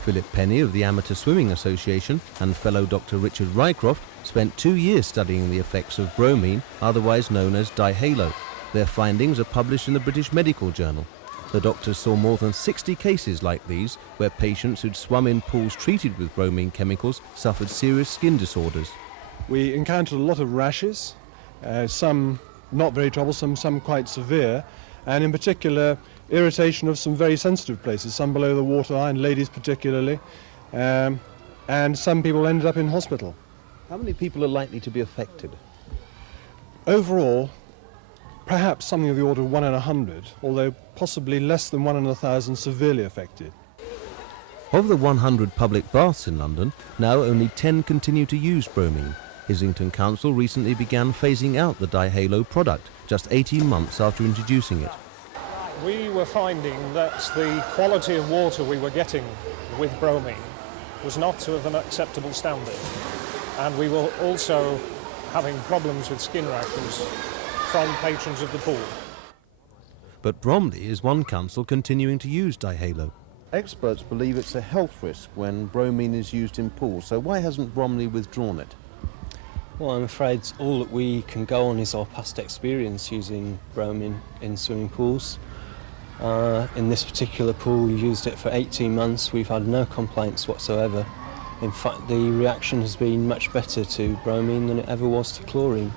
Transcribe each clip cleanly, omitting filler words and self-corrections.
Philip Penny of the Amateur Swimming Association and fellow Dr. Richard Rycroft spent 2 years studying the effects of bromine, otherwise known as dihalo. Their findings are published in the British Medical Journal. The doctors saw more than 60 cases like these, where patients who'd swum in pools treated with bromine chemicals suffered serious skin disorders. We encountered a lot of rashes, some not very troublesome, some quite severe, and in particular irritation of some very sensitive places, some below the waterline, ladies particularly, and some people ended up in hospital. How many people are likely to be affected? Overall, perhaps something of the order of 1 in 100, although possibly less than 1 in 1,000 severely affected. Of the 100 public baths in London, now only 10 continue to use bromine. Islington Council recently began phasing out the dihalo product, just 18 months after introducing it. We were finding that the quality of water we were getting with bromine was not of an acceptable standard, and we were also having problems with skin rashes from patrons of the pool. But Bromley is one council continuing to use dihalo. Experts believe it's a health risk when bromine is used in pools, so why hasn't Bromley withdrawn it? Well, I'm afraid all that we can go on is our past experience using bromine in swimming pools. In this particular pool, we used it for 18 months. We've had no complaints whatsoever. In fact, the reaction has been much better to bromine than it ever was to chlorine.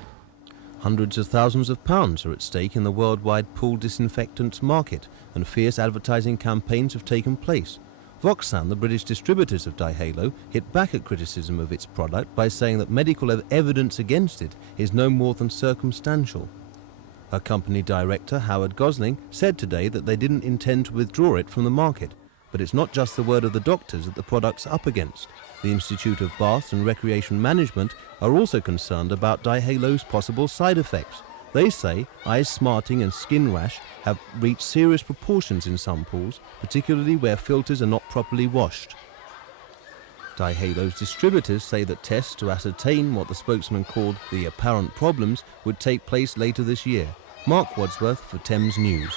Hundreds of thousands of pounds are at stake in the worldwide pool disinfectants market, and fierce advertising campaigns have taken place. Voxan, the British distributors of dihalo, hit back at criticism of its product by saying that medical evidence against it is no more than circumstantial. Her company director, Howard Gosling, said today that they didn't intend to withdraw it from the market. But it's not just the word of the doctors that the product's up against. The Institute of Baths and Recreation Management are also concerned about dihalo's possible side effects. They say eyes smarting and skin rash have reached serious proportions in some pools, particularly where filters are not properly washed. Dihalo's distributors say that tests to ascertain what the spokesman called the apparent problems would take place later this year. Mark Wadsworth for Thames News.